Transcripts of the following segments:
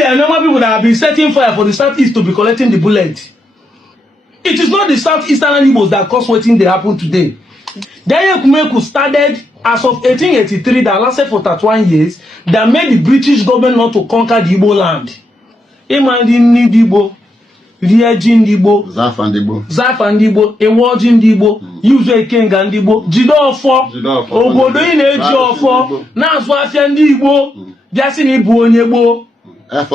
the Anioma people that have been setting fire for the South-East to be collecting the bullet. It is not the South-Eastern Igbos that caused what they happen today. The Ekumeku started as of 1883 that lasted for 31 years that made the British government not to conquer the Igbo land. Imagine Igbo, Riajin Igbo, Zafan Igbo, Ewojin Igbo, Uzo Kenga Igbo, Jidofo, Obodo Ineji Ofo, Nazwafia Igbo, Jasin Igbo Onyebo. Any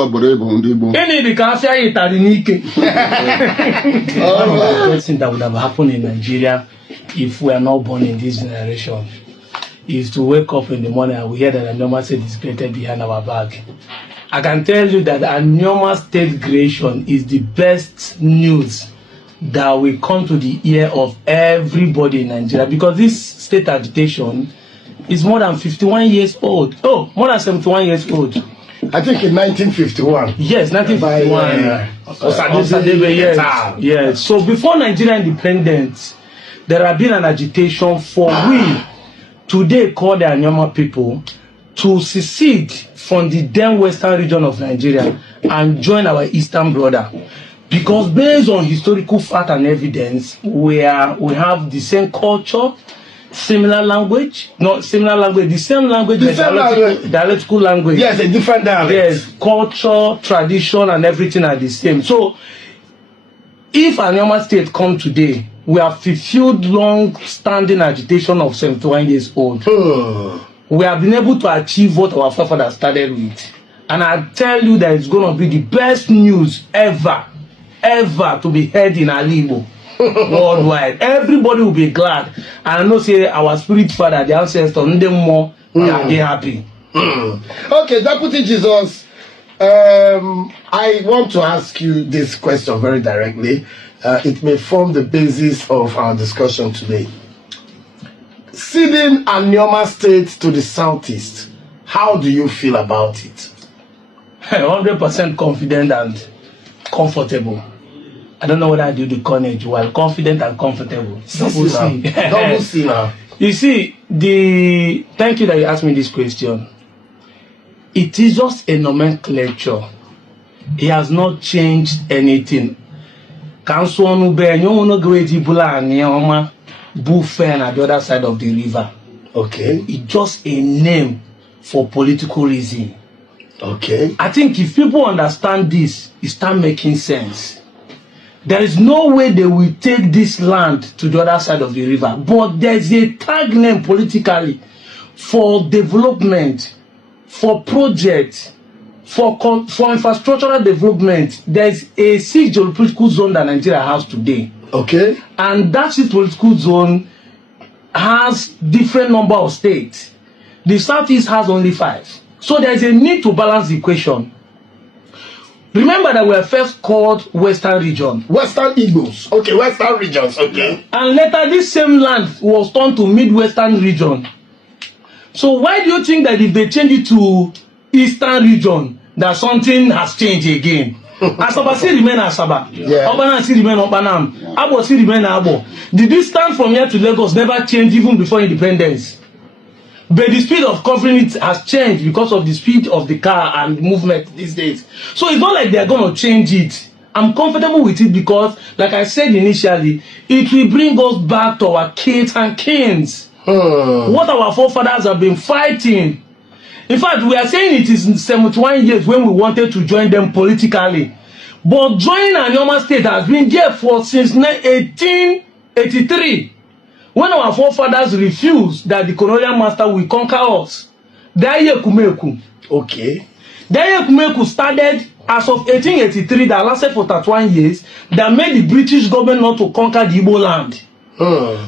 the Kafia Italinike. One of the best things that would have happened in Nigeria if we are not born in this generation is to wake up in the morning and we hear that Anioma State is created behind our back. I can tell you that Anioma State creation is the best news that will come to the ear of everybody in Nigeria, because this state agitation is more than 51 years old. Oh, more than 71 years old. I think in 1951. Yes, 1951. Yes. So before Nigeria independence, there have been an agitation for we today call the Anioma people to secede from the then western region of Nigeria and join our eastern brother. Because based on historical fact and evidence, we have the same culture, similar language, not similar language, the same language, dialectical language. Yes, a different dialect. Yes, culture, tradition, and everything are the same. So, if Anioma State come today, we have fulfilled long-standing agitation of 71 years old. We have been able to achieve what our forefathers started with. And I tell you that it's going to be the best news ever to be heard in Igbo. Worldwide, everybody will be glad, and I know say our spirit father, the ancestor, they more they happy. Okay, Deputy Jesus, I want to ask you this question very directly. It may form the basis of our discussion today. Ceding Anioma State to the Southeast, how do you feel about it? 100% confident and comfortable. I don't know whether I do the coinage while confident and comfortable. Double C now. You see, thank you that you asked me this question. It is just a nomenclature. It has not changed anything. Council on Ube, you want to go to Bula and Anioma Buffen at the other side of the river. Okay. It's just a name for political reason. Okay. I think if people understand this, it start making sense. There is no way they will take this land to the other side of the river. But there's a tag name politically for development, for projects, for infrastructural development. There's a 6 geopolitical zone that Nigeria has today. Okay. And that 6 political zone has different number of states. The Southeast has only 5. So there's a need to balance the equation. Remember that we were first called Western Region. Western Igbos. Okay, Western regions. Okay. And later this same land was turned to Midwestern Region. So why do you think that if they change it to Eastern Region, that something has changed again? Asaba still remain Asaba. Yeah. Obana still remain Obanam. Abo still remain Abo. The distance from here to Lagos never changed even before independence. But the speed of covering it has changed because of the speed of the car and movement these days. So it's not like they're going to change it. I'm comfortable with it because, like I said initially, it will bring us back to our kids and kings. What our forefathers have been fighting. In fact, we are saying it is 71 years when we wanted to join them politically. But joining Anioma State has been there since 1883. When our forefathers refused that the colonial master will conquer us. Daye Kumeku. Okay. Daye Kumeku started as of 1883 that lasted for 31 years that made the British government not to conquer the Igbo land.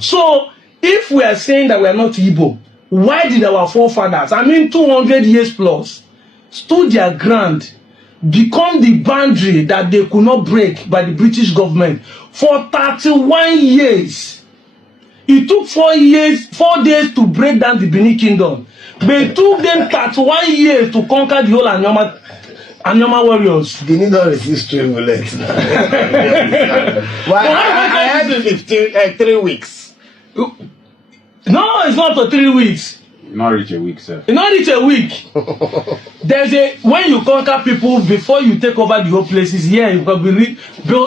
So, if we are saying that we are not Igbo, why did our forefathers, 200 years plus, stood their ground, become the boundary that they could not break by the British government for 31 years? It took 4 days to break down the Benin Kingdom. But it took them 31 years to conquer the whole Anioma warriors. Benin don't resist 3 bullets. Why? I had 3 weeks. No, it's not for 3 weeks. Not reach a week, sir. It not reach a week. There's a when you conquer people before you take over the whole places. Yeah, you can be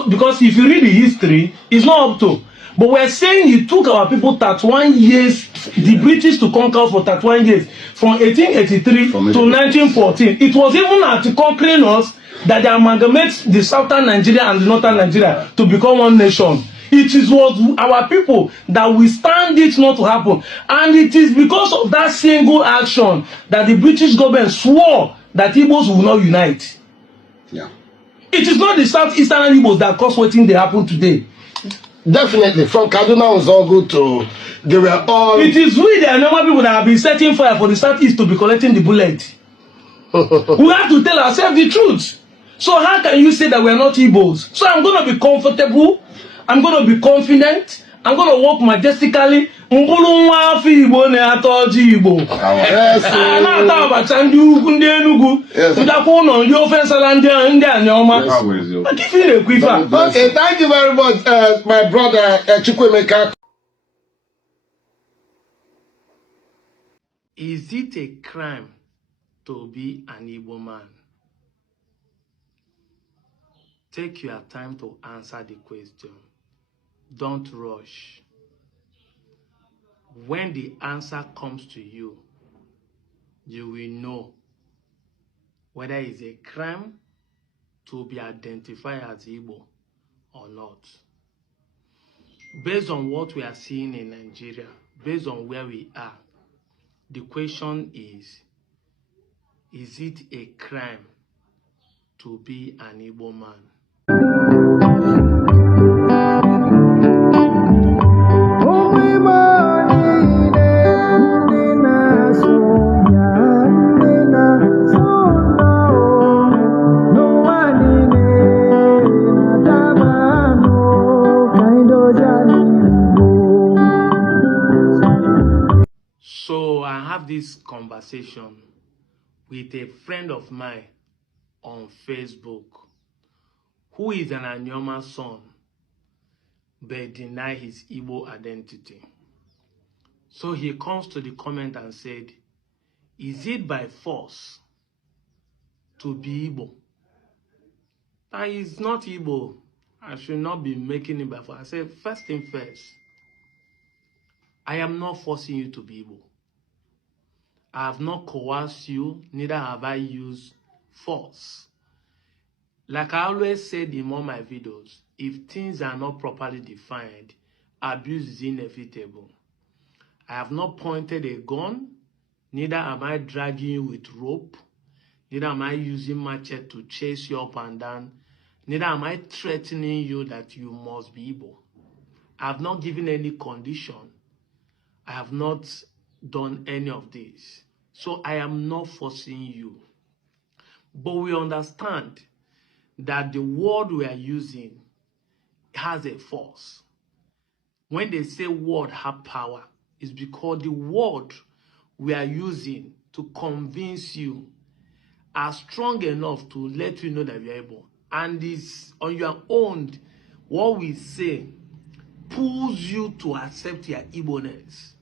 because if you read the history, it's not up to. But we're saying it took our people 31 years, the British to conquer us for 31 years, from 1883 to 1914. It was even at conquering us that they amalgamate the southern Nigeria and the northern Nigeria to become one nation. It is what our people that we stand it not to happen. And it is because of that single action that the British government swore that Igbos will not unite. Yeah. It is not the southeastern Igbos that caused what they happen today. Definitely. From Kaduna was all good to they were all. It is we the normal people that have been setting fire for the southeast to be collecting the bullet. We have to tell ourselves the truth. So how can you say that we are not Igbos? So I'm going to be comfortable. I'm going to be confident. I'm going to walk majestically. Yes. Okay, thank you very much, my brother Chukwemeka. Is it a crime to be an Igbo man? Take your time to answer the question. Don't rush. When the answer comes to you, you will know whether it's a crime to be identified as Igbo or not. Based on what we are seeing in Nigeria, based on where we are, the question is it a crime to be an Igbo man? So I have this conversation with a friend of mine on Facebook who is an Anioma son but deny his Igbo identity. So he comes to the comment and said, is it by force to be Igbo? That is not Igbo. I should not be making it by force. I said, first thing first, I am not forcing you to be Igbo. I have not coerced you, neither have I used force. Like I always said in all my videos, if things are not properly defined, abuse is inevitable. I have not pointed a gun, neither am I dragging you with rope, neither am I using machete to chase you up and down, neither am I threatening you that you must be Igbo. I have not given any condition. I have not done any of this. So I am not forcing you. But we understand that the word we are using has a force. When they say word have power, it's because the word we are using to convince you are strong enough to let you know that you are able. And it's on your own, what we say pulls you to accept your Igbo-ness.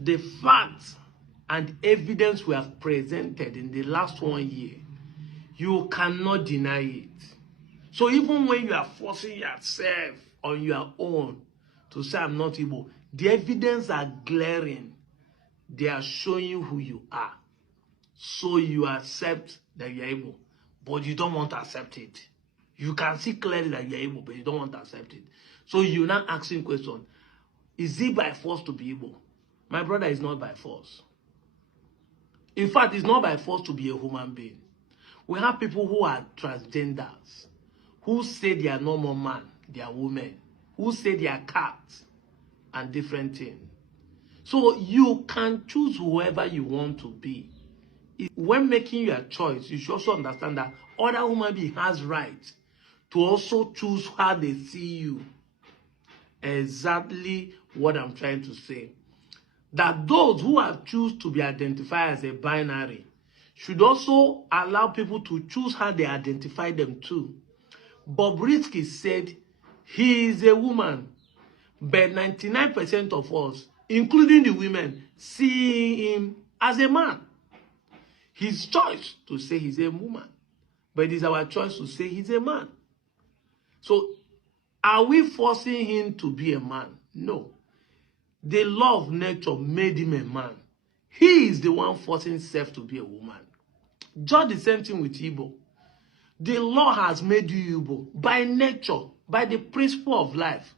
The facts and evidence we have presented in the last 1 year, you cannot deny it. So even when you are forcing yourself on your own to say I'm not Igbo, the evidence are glaring. They are showing you who you are. So you accept that you are Igbo, but you don't want to accept it. You can see clearly that you are Igbo, but you don't want to accept it. So you're not asking question, is it by force to be Igbo? My brother, is not by force. In fact, it's not by force to be a human being. We have people who are transgenders, who say they are no more man, they are women, who say they are cats, and different things. So you can choose whoever you want to be. When making your choice, you should also understand that other human being has right to also choose how they see you. Exactly what I'm trying to say. That those who have chosen to be identified as a binary should also allow people to choose how they identify them too. Bobrisky said he is a woman, but 99% of us including the women, seeing him as a man. His choice to say he's a woman, but it is our choice to say he's a man. So, are we forcing him to be a man? No. The law of nature made him a man. He is the one forcing himself to be a woman. Just the same thing with Igbo. The law has made you Igbo by nature, by the principle of life.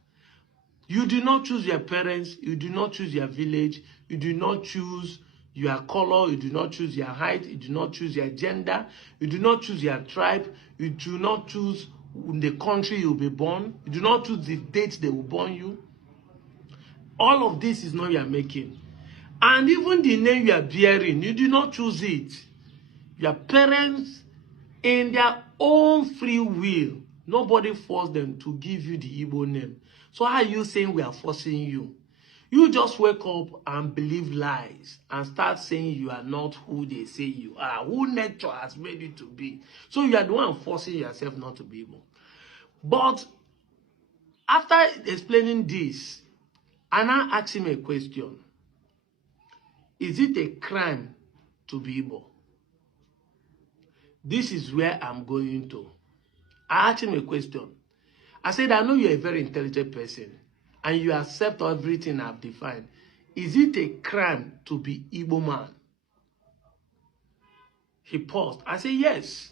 You do not choose your parents, you do not choose your village, you do not choose your color, you do not choose your height, you do not choose your gender, you do not choose your tribe, you do not choose the country you'll be born, you do not choose the date they will born you. All of this is not your making. And even the name you are bearing, you do not choose it. Your parents, in their own free will, nobody forced them to give you the Igbo name. So how are you saying we are forcing you? You just wake up and believe lies and start saying you are not who they say you are, who nature has made you to be. So you are the one forcing yourself not to be Igbo. But after explaining this, I now ask him a question. Is it a crime to be Igbo? This is where I'm going to. I asked him a question. I said, I know you're a very intelligent person and you accept everything I've defined. Is it a crime to be Igbo man? He paused. I said, yes.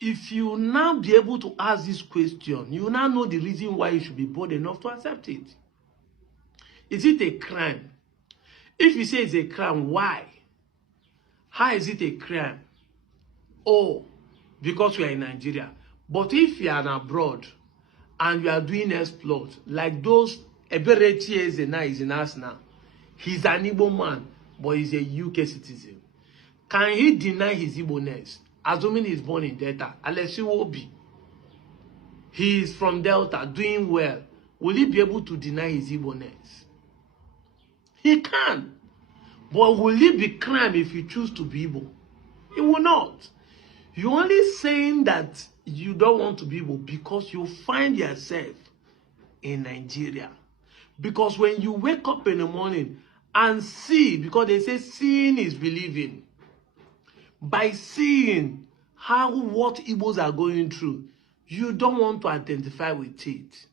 If you now be able to ask this question, you now know the reason why you should be bold enough to accept it. Is it a crime? If you say it's a crime, why? How is it a crime? Oh, because we are in Nigeria. But if you are abroad and you are doing exploit, like those Eberechi is in us now, he's an Igbo man, but he's a UK citizen. Can he deny his Igbo-ness? Assuming he's born in Delta, unless you will be. He is from Delta, doing well. Will he be able to deny his Igbo-ness? He can. But will it be crime if you choose to be Igbo? It will not. You're only saying that you don't want to be Igbo because you find yourself in Nigeria. Because when you wake up in the morning and see, because they say seeing is believing. By seeing what Igbos are going through, you don't want to identify with it.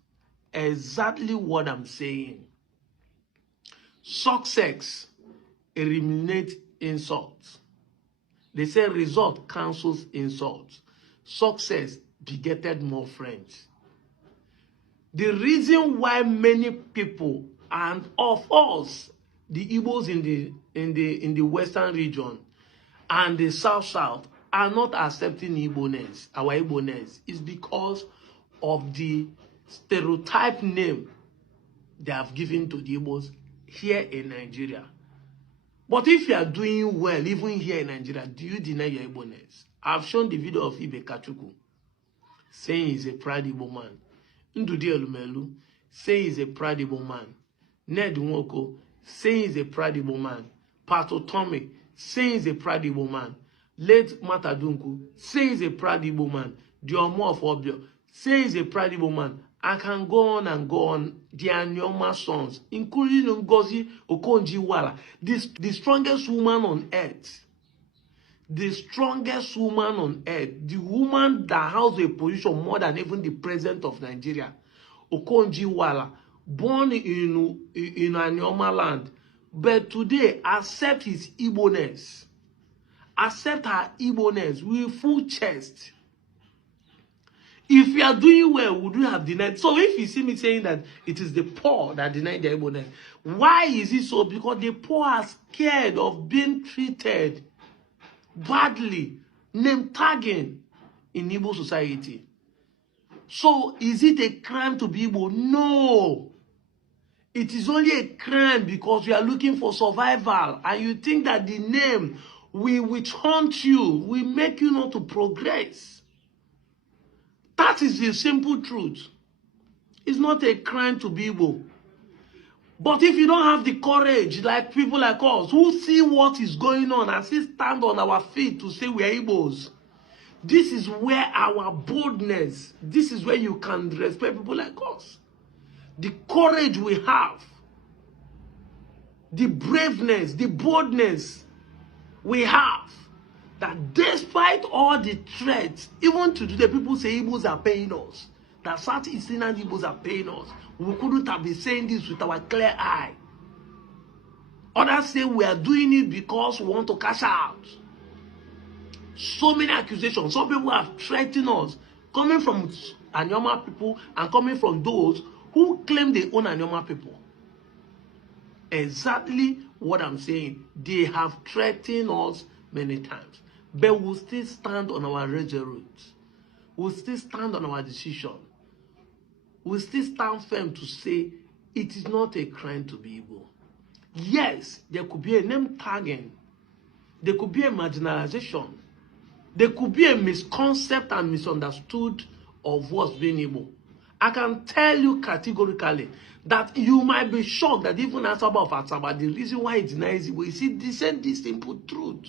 Exactly what I'm saying. Success eliminates insults. They say result cancels insults. Success begetted more friends. The reason why many people, and of us, the Igbos in the western region and the south are not accepting Igbo-ness, our Igbo-ness, is because of the stereotype name they have given to the Igbos here in Nigeria. But if you are doing well, even here in Nigeria, do you deny your Igbo-ness? I've shown the video of Ibe Kachuku saying he's a proud Igbo man. Ndudi Elumelu saying he's a proud Igbo man. Ned Nwoko saying he's a proud Igbo man. Pato Tommy saying he's a proud Igbo man. Late Matadunku saying he's a proud Igbo man. Diomo of Obio saying he's a proud Igbo man. I can go on and go on. The Anioma sons, including Ngozi Okonjo-Iweala, the strongest woman on earth. The strongest woman on earth. The woman that has a position more than even the president of Nigeria. Okonjo-Iweala, born in Anioma land. But today, accept his Igbo-ness. Accept her Igbo-ness with full chest. If you are doing well, would you have denied? So if you see me saying that it is the poor that deny their Igbo-ness, why is it so? Because the poor are scared of being treated badly, name tagging in Igbo society. So is it a crime to be Igbo? No. It is only a crime because you are looking for survival and you think that the name will haunt you, will make you not to progress. That is the simple truth. It's not a crime to be Igbo. But if you don't have the courage, like people like us, who see what is going on and still stand on our feet to say we are Igbos, this is where our boldness, this is where you can respect people like us. the courage we have, the braveness, the boldness we have, that despite all the threats, even to today, people say Igbos are paying us, that Southeastern Igbos are paying us. We couldn't have been saying this with our clear eye. Others say we are doing it because we want to cash out. So many accusations. Some people have threatened us, coming from Anioma people and coming from those who claim they own Anioma people. Exactly what I'm saying. They have threatened us many times. But we'll still stand on our resolute. We'll still stand on our decision. We'll still stand firm to say it is not a crime to be Igbo. Yes, there could be a name tagging. There could be a marginalization. There could be a misconcept and misunderstood of what's being Igbo. I can tell you categorically that you might be shocked that even Asaba of Asaba, the reason why he denies Igbo is he said this simple truth.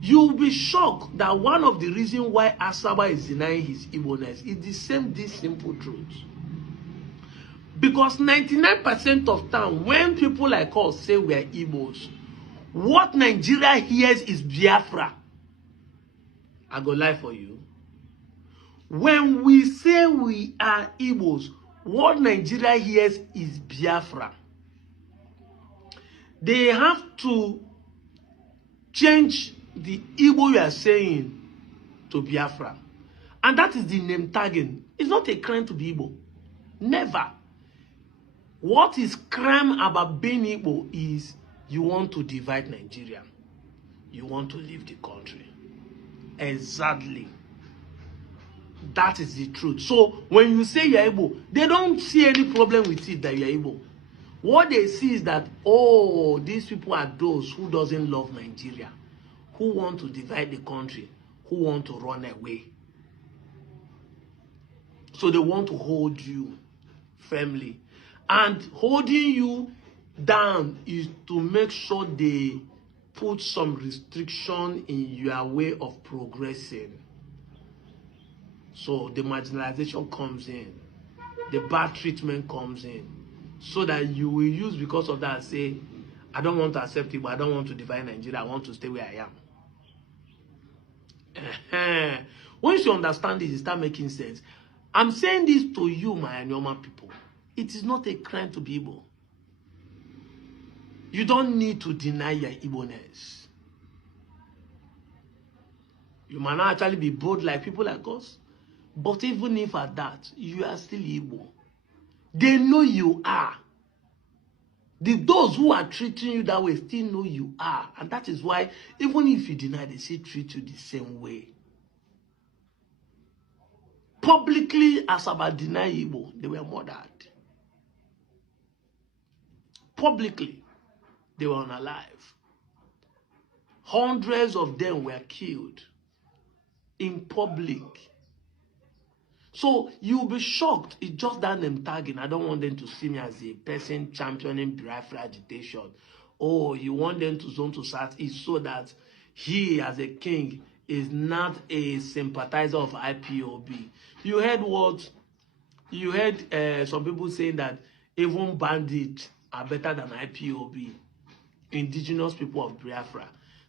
You'll be shocked that one of the reasons why Asaba is denying his Igbo-ness is this simple truth. Because 99% of time, when people like us say we are Igbos, what Nigeria hears is Biafra. I go lie for you. When we say we are Igbos, what Nigeria hears is Biafra. They have to change the Igbo you are saying to Biafra. And that is the name tagging. It's not a crime to be Igbo. Never. What is crime about being Igbo is you want to divide Nigeria. You want to leave the country. Exactly. That is the truth. So when you say you're Igbo, they don't see any problem with it that you're Igbo. What they see is that, oh, these people are those who doesn't love Nigeria, who want to divide the country, who want to run away. So they want to hold you firmly. And holding you down is to make sure they put some restriction in your way of progressing. So the marginalization comes in, the bad treatment comes in, so that you will use because of that say, I don't want to accept it, but I don't want to divide Nigeria, I want to stay where I am. Once you understand this, it starts making sense. I'm saying this to you, my Anioma people. It is not a crime to be Igbo. You don't need to deny your Igbo-ness. You might not actually be bold like people like us, but even if at that, you are still Igbo. They know you are. Those who are treating you that way still know you are. And that is why, even if you deny, they still treat you the same way. Publicly, as about deny Igbo, they were murdered. Publicly, they were unalive. Hundreds of them were killed in public. So you'll be shocked. It's just that name tagging. I don't want them to see me as a person championing Biafra agitation. Oh, you want them to zone to South-East so that he, as a king, is not a sympathizer of IPOB. You heard what? You heard some people saying that even bandits are better than IPOB, indigenous people of Biafra,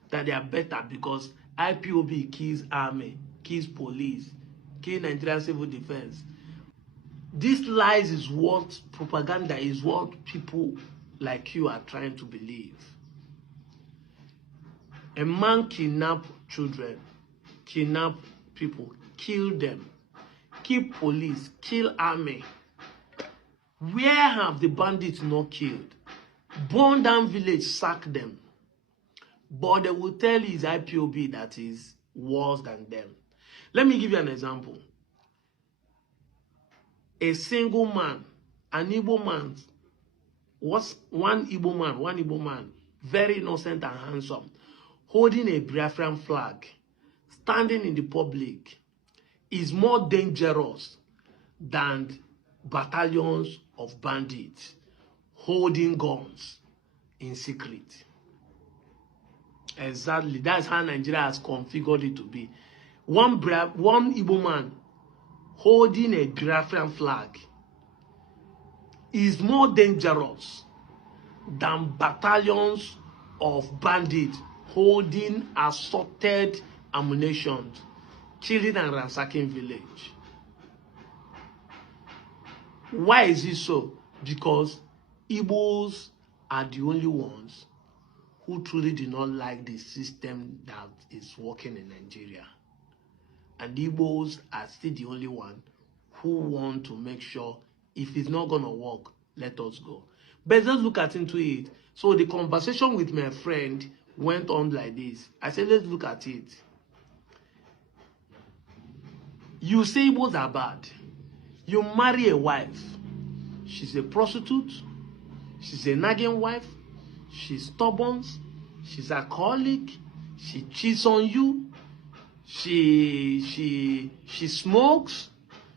that they are better because IPOB kills army, kills police, kills Nigerian civil defense. This lies is what propaganda is, what people like you are trying to believe. A man kidnap children, kidnap people, kill them, kill police, kill army. Where have the bandits not killed? Burn down village, sack them. But they will tell you it's IPOB that is worse than them. Let me give you an example. A single man, an Igbo man, one Igbo man, very innocent and handsome, holding a Biafran flag, standing in the public, is more dangerous than battalions of bandits holding guns in secret. Exactly. That's how Nigeria has configured it to be. One Igbo man holding a Biafran flag is more dangerous than battalions of bandits holding assorted ammunition, killing and ransacking village. Why is it so? Because Igbos are the only ones who truly do not like the system that is working in Nigeria. And Igbos are still the only one who want to make sure if it's not going to work, let us go. But let's look at into it. So the conversation with my friend went on like this. I said, let's look at it. You say Igbos are bad. You marry a wife. She's a prostitute. She's a nagging wife. She's stubborn. She's alcoholic. She cheats on you. She smokes.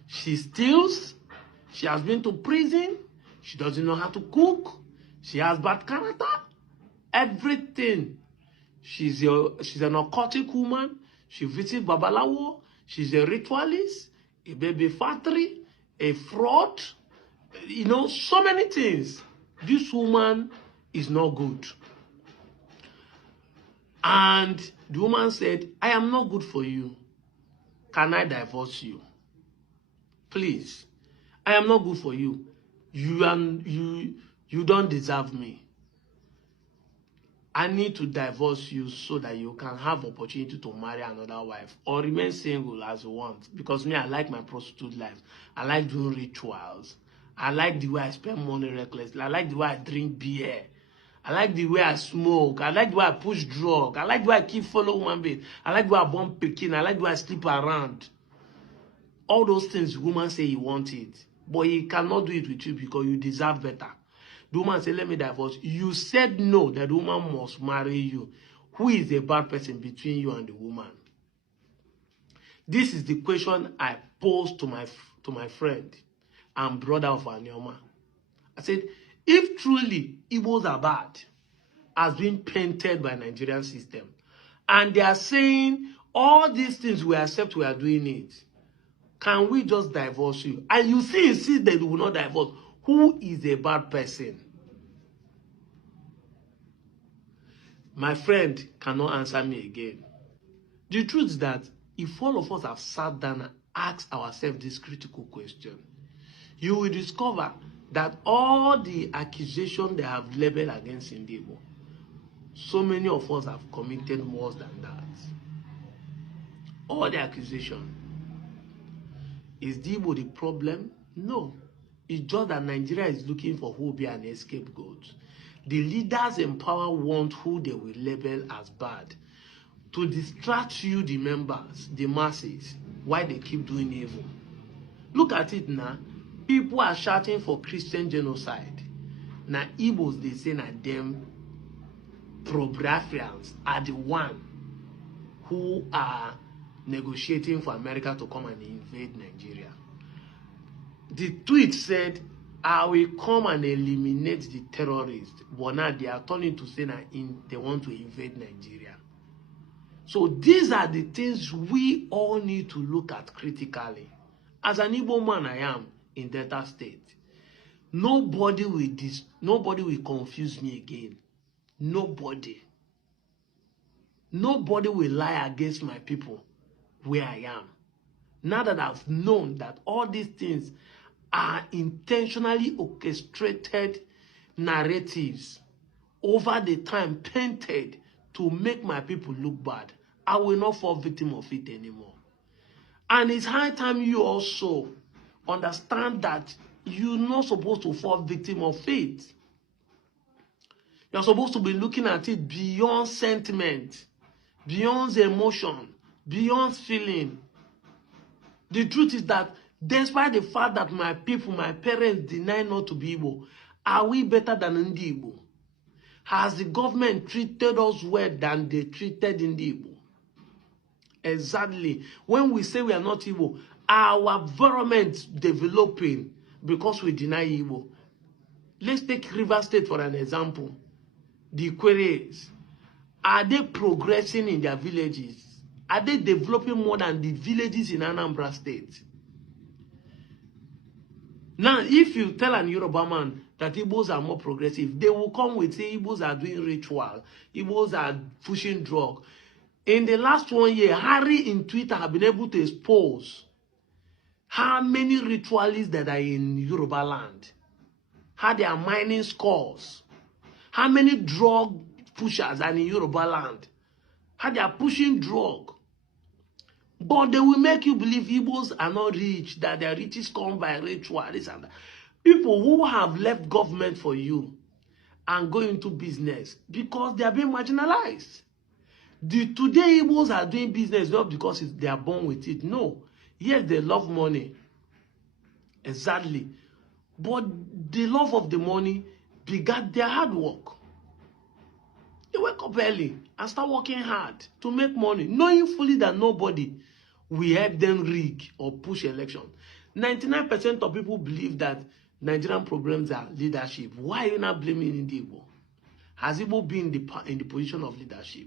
She steals. She has been to prison. She doesn't know how to cook. She has bad character. Everything. She's an occultic woman. She visits Babalawo. She's a ritualist, a baby factory, a fraud. You know, so many things. This woman is not good. And the woman said, I am not good for you. Can I divorce you? Please. I am not good for you. You don't deserve me. I need to divorce you so that you can have opportunity to marry another wife or remain single as you want. Because me, I like my prostitute life. I like doing rituals. I like the way I spend money recklessly. I like the way I drink beer. I like the way I smoke. I like the way I push drug. I like the way I keep follow woman being. I like the way I bomb picking. I like the way I sleep around. All those things, woman say he want it. But he cannot do it with you because you deserve better. The woman said, let me divorce. You said no, that the woman must marry you. Who is the bad person between you and the woman? This is the question I posed to my friend and brother of Anioma. I said, if truly Igbos are bad, as being painted by Nigerian system, and they are saying all these things we accept, we are doing it, can we just divorce you? And you see that we will not divorce. Who is a bad person? My friend cannot answer me again. The truth is that if all of us have sat down and asked ourselves this critical question, you will discover that all the accusations they have leveled against Igbo, so many of us have committed more than that. All the accusation. Is Igbo the problem? No. It's just that Nigeria is looking for who will be an scapegoat. The leaders in power want who they will label as bad to distract you, the members, the masses, why they keep doing evil. Look at it now. People are shouting for Christian genocide. Now Igbos, they say that them pro-Biafrans are the one who are negotiating for America to come and invade Nigeria. The tweet said, I will come and eliminate the terrorists. But now they are turning to say that they want to invade Nigeria. So these are the things we all need to look at critically. As an Igbo man I am in Delta State, nobody will confuse me again. Nobody. Nobody will lie against my people where I am. Now that I've known that all these things are intentionally orchestrated narratives over the time painted to make my people look bad, I will not fall victim of it anymore. And it's high time you also understand that you're not supposed to fall victim of it. You're supposed to be looking at it beyond sentiment, beyond emotion, beyond feeling. The truth is that despite the fact that my people, my parents deny not to be Igbo, are we better than Ndi Igbo? Has the government treated us well than they treated Ndi Igbo? Exactly. When we say we are not Igbo, our environment developing because we deny Igbo. Let's take River State for an example. The Queries, are they progressing in their villages? Are they developing more than the villages in Anambra State? Now, if you tell an Yoruba man that Igbos are more progressive, they will come with say Igbos are doing ritual, Igbos are pushing drug. In the last 1 year, Harry in Twitter have been able to expose how many ritualists that are in Yoruba land, how they are mining scores, how many drug pushers are in Yoruba land, how they are pushing drug. But they will make you believe Igbos are not rich, that their riches come by ritual, this and that. People who have left government for you and go into business because they are being marginalized. Today Igbos are doing business not because they are born with it. No. Yes, they love money. Exactly. But the love of the money begat their hard work. They wake up early and start working hard to make money, knowing fully that nobody will help them rig or push election. 99% of people believe that Nigerian problems are leadership. Why are you not blaming Igbo? Has Igbo been in the position of leadership?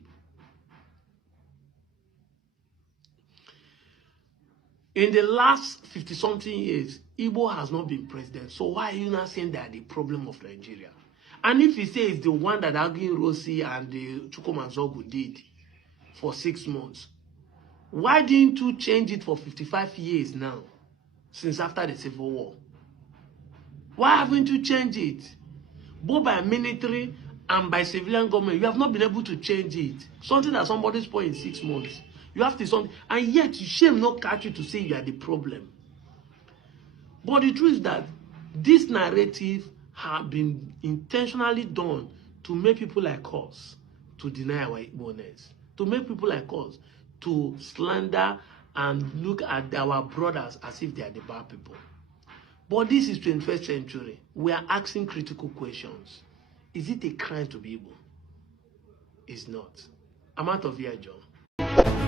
In the last 50-something years, Igbo has not been president. So why are you not saying that the problem of Nigeria? And if you say it's the one that Agin Rossi and the Chukwumazogu did for 6 months, why didn't you change it for 55 years now, since after the Civil War? Why haven't you changed it? Both by military and by civilian government, you have not been able to change it. Something that somebody spoiled in 6 months. You have to something, and yet shame not catch you to say you are the problem. But the truth is that this narrative have been intentionally done to make people like us to deny our Igbo-ness, to make people like us to slander and look at our brothers as if they are the bad people. But this is 21st century. We are asking critical questions. Is it a crime to be Igbo? It's not. I'm out of here, John.